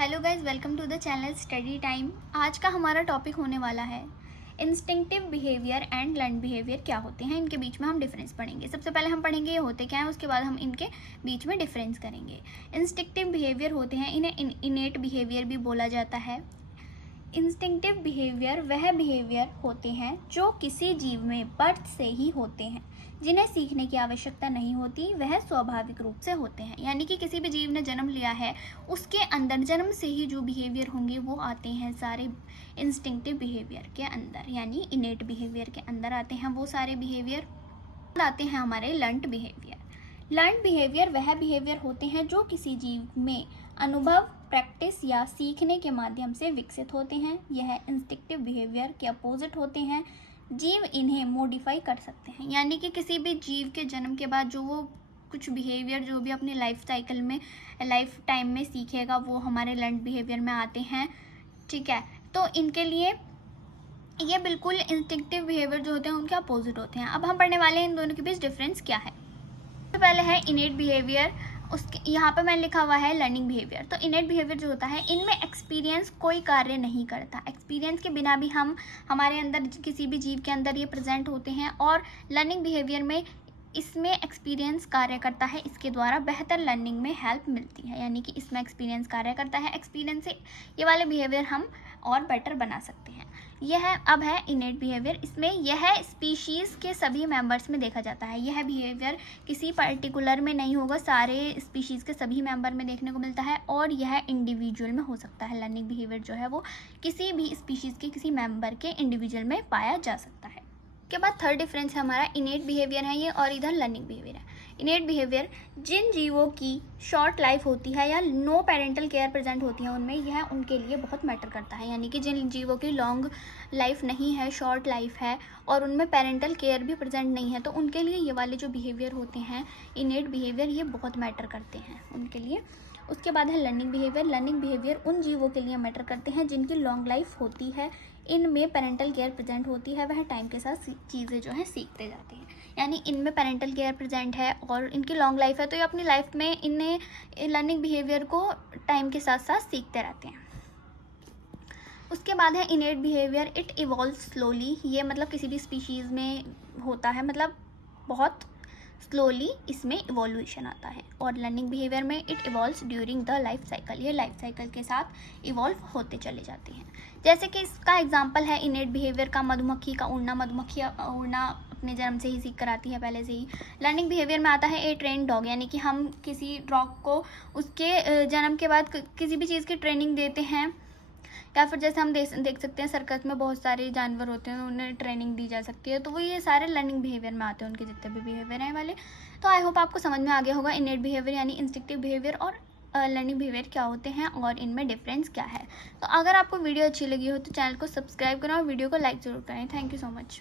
Hello guys, welcome to the channel study time. आज का हमारा टॉपिक होने वाला है instinctive behaviour and learn behaviour क्या होते हैं, इनके बीच में हम डिफरेंस पढ़ेंगे। सबसे पहले हम पढ़ेंगे ये होते क्या हैं, उसके बाद हम इनके बीच में डिफरेंस करेंगे। इंस्टिंक्टिव बिहेवियर होते हैं, इन्हें इनेट बिहेवियर भी बोला जाता है। इंस्टिंक्टिव बिहेवियर वह बिहेवियर होते हैं जो किसी जीव में बर्थ से ही होते हैं, जिन्हें सीखने की आवश्यकता नहीं होती, वह स्वाभाविक रूप से होते हैं। यानी कि किसी भी जीव ने जन्म लिया है, उसके अंदर जन्म से ही जो बिहेवियर होंगे वो आते हैं सारे इंस्टिंक्टिव बिहेवियर के अंदर, यानी इनेट बिहेवियर के अंदर आते हैं वो सारे बिहेवियर। आते हैं हमारे लर्न्ड बिहेवियर। लर्न्ड बिहेवियर वह बिहेवियर होते हैं जो किसी जीव में अनुभव, प्रैक्टिस या सीखने के माध्यम से विकसित होते हैं। यह इंस्टिंक्टिव बिहेवियर के अपोजिट होते हैं। जीव इन्हें मॉडिफाई कर सकते हैं, यानी कि किसी भी जीव के जन्म के बाद जो वो कुछ बिहेवियर जो भी अपनी लाइफ साइकिल में लाइफ टाइम में सीखेगा वो हमारे लर्न्ड बिहेवियर में आते हैं। ठीक है, तो इनके लिए ये बिल्कुल इंस्टिंक्टिव बिहेवियर जो होते हैं उनके अपोजिट होते हैं। अब हम पढ़ने वाले हैं इन दोनों के बीच डिफरेंस क्या है। सबसे पहले है इनेट बिहेवियर, उसके यहाँ पे मैंने लिखा हुआ है लर्निंग बिहेवियर। तो इनेट बिहेवियर जो होता है, इनमें एक्सपीरियंस कोई कार्य नहीं करता। एक्सपीरियंस के बिना भी हमारे अंदर किसी भी जीव के अंदर ये प्रेजेंट होते हैं। और लर्निंग बिहेवियर में इसमें एक्सपीरियंस कार्य करता है, इसके द्वारा बेहतर लर्निंग में हेल्प मिलती है। यानी कि इसमें एक्सपीरियंस कार्य करता है, एक्सपीरियंस से ये वाले बिहेवियर हम और बेटर बना सकते हैं। यह अब है इनेट बिहेवियर। इसमें यह स्पीशीज़ के सभी मेंबर्स में देखा जाता है। यह बिहेवियर किसी पर्टिकुलर में नहीं होगा, सारे स्पीशीज़ के सभी मेंबर में देखने को मिलता है। और यह इंडिविजुअल में हो सकता है। लर्निंग बिहेवियर जो है वो किसी भी स्पीशीज़ के किसी मेंबर के इंडिविजुअल में पाया जा सकता है। के बाद थर्ड डिफरेंस है हमारा इनेट बिहेवियर है ये, और इधर लर्निंग बिहेवियर है। इनेट बिहेवियर जिन जीवों की शॉर्ट लाइफ होती है या नो पेरेंटल केयर प्रेजेंट होती है उनमें, यह उनके लिए बहुत मैटर करता है। यानी कि जिन जीवों की लॉन्ग लाइफ नहीं है, शॉर्ट लाइफ है और उनमें पेरेंटल केयर भी प्रेजेंट नहीं है, तो उनके लिए ये वाले जो बिहेवियर होते हैं इनेट बिहेवियर, ये बहुत मैटर करते हैं उनके लिए। उसके बाद है लर्निंग बिहेवियर। लर्निंग बिहेवियर उन जीवों के लिए मैटर करते हैं जिनकी लॉन्ग लाइफ होती है, इनमें पेरेंटल केयर प्रेजेंट होती है, वह टाइम के साथ चीज़ें जो हैं सीखते जाते हैं। यानी इनमें पेरेंटल केयर प्रेजेंट है और इनकी लॉन्ग लाइफ है, तो ये अपनी लाइफ में इन्हें लर्निंग बिहेवियर को टाइम के साथ साथ सीखते रहते हैं। उसके बाद है इनेट बिहेवियर। It evolve slowly. ये मतलब किसी भी स्पीशीज़ में होता है, मतलब बहुत स्लोली इसमें इवोल्यूशन आता है। और लर्निंग बिहेवियर में it evolves during the life cycle. ये लाइफ साइकिल के साथ इवॉल्व होते चले जाते हैं। जैसे कि इसका एग्जांपल है इनेट बिहेवियर का मधुमक्खी का उड़ना। मधुमक्खी उड़ना अपने जन्म से ही सीख कर आती है पहले से ही। लर्निंग बिहेवियर में आता है ए ट्रेन डॉग, यानी कि हम किसी डॉग को उसके जन्म के बाद किसी भी चीज़ की ट्रेनिंग देते हैं, या फिर जैसे हम देख सकते हैं सर्कस में बहुत सारे जानवर होते हैं, उन्हें ट्रेनिंग दी जा सकती है, तो वो ये सारे लर्निंग बिहेवियर में आते हैं, उनके जितने भी बिहेवियर हैं वाले। तो आई होप आपको समझ में आ गया होगा इनेट बिहेवियर यानी इंस्टिंक्टिव बिहेवियर और लर्निंग बिहेवियर क्या होते हैं और इनमें डिफरेंस क्या है। तो अगर आपको वीडियो अच्छी लगी हो तो चैनल को सब्सक्राइब करें और वीडियो को लाइक ज़रूर करें। Thank you so much.